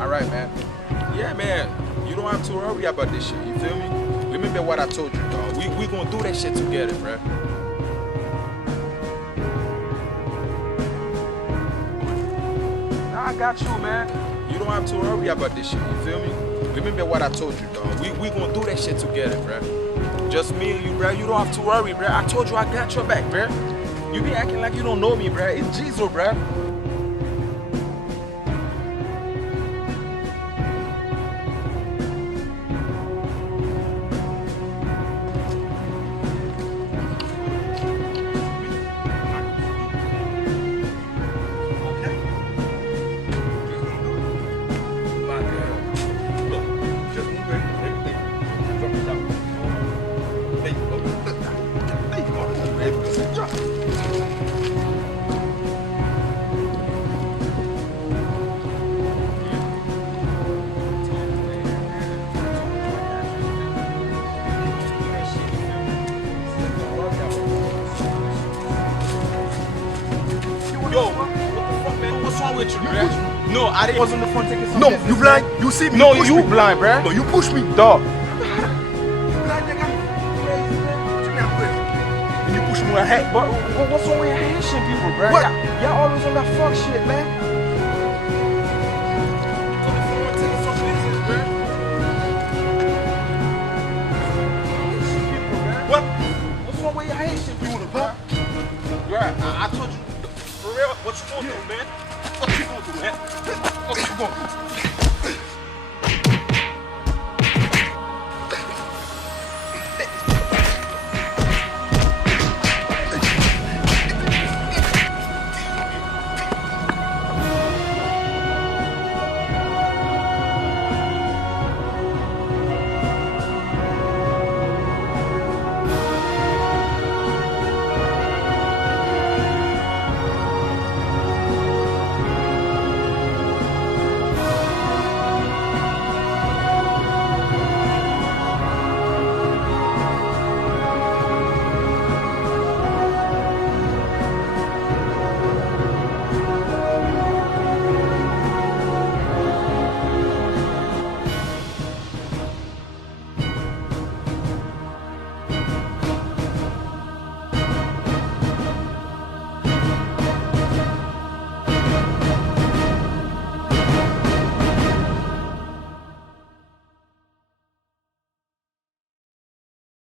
All right, man. Yeah, man. You don't have to worry about this shit. You feel me? Remember what I told you, dog. We gonna do that shit together, bro. Nah, I got you, man. You don't have to worry about this shit. You feel me? Remember what I told you, dog. We gonna do that shit together, bro. Just me and you, bro. You don't have to worry, bro. I told you I got your back, bro. You be acting like you don't know me, bro. It's Jesus, bro. Yo, what the fuck, man? What's wrong with you, man? No, I didn't. Was on the front taking some business, you blind. Man. You see me. No, you blind, bro. No, you push me. Dog. You blind, nigga. Crazy, man. What you mean I'm crazy? And you push me with a hat. But what's wrong with Haitian people, bro? What? Y'all always on that fuck shit, man. On the phone taking some business, bro. Haitian people, man. What? What's wrong with your Haitian people, bro? Yeah, I told you. For real, what you gonna do, man? What you gonna do, man? What you gonna do?